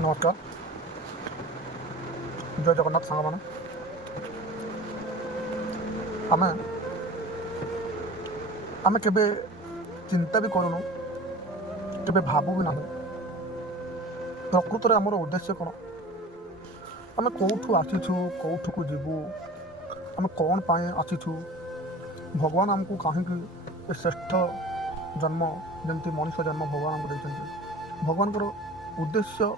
नमस्कार। जय जगन्नाथ सांग मैंने आम आम के चिंता भी करूँ के भावु भी ना प्रकृत में आमर उद्देश्य कौन आम कौठू आसीचु कौठू को जीवु आम कौन पाए आसीचु भगवान आमको कहीं श्रेष्ठ जन्म जमती मनुष्य जन्म भगवान आमको देते भगवान उद्देश्य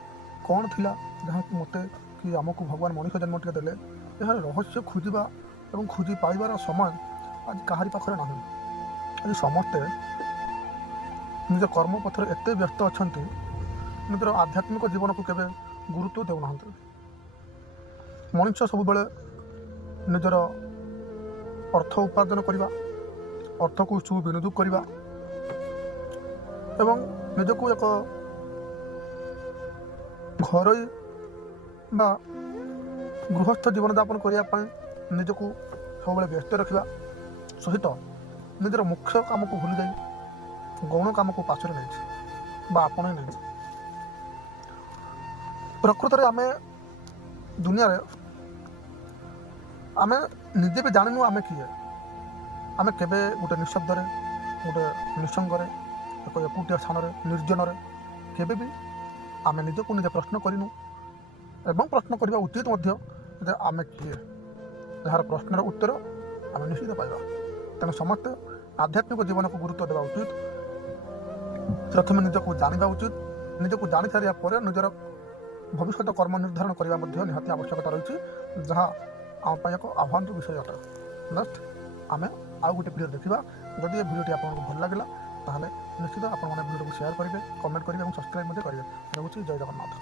कौन थिला जहाँ कि मत कि आमको भगवान मनुष्य जन्म टे देले यार रहस्य खोजा और खोजी पाइबार समय आज कहारी पाखरे ना आज समस्ते निज कर्म पथर एत व्यस्त अच्छा निजर आध्यात्मिक जीवन को केवे गुरुत्व देना मनुष्य सब बेले निजर अर्थ उपार्जन करने अर्थ को सुविनियोग करने एवं निजक एक घर गृहस्थ जीवन यापन करने निजक सब व्यस्त रखा सहित निजर मुख्य काम को भूली जाए गौण काम को पाछरे नहीं आपणे नहीं प्रकृत में आम दुनिया आम निजे भी जानू आम किए आम केवे गोटे निशब्द गोटे निसंग एक एकुटिया स्थान निर्जन केवे भी आम निजक निजे प्रश्न करूँ एवं प्रश्न करने उचित आम किए यार प्रश्नर उत्तर आम निश्चित पाइबा तेणु समस्ते आध्यात्मिक जीवन को गुरुत्व देवा उचित प्रथम निजक जाना उचित निजक जानी सारा पर निजर भविष्य कर्म निर्धारण करने निहाती आवश्यकता रही जहाँ आम एक आह्वान विषय अटे नेक्स्ट आम आउ गोटे वीडियो देखा जदि वीडियो आपको भल लगे ताहले निश्चित आपने वीडियो को शेयर करेंगे कमेंट करेंगे और सब्सक्राइब करेंगे। जय जगन्नाथ।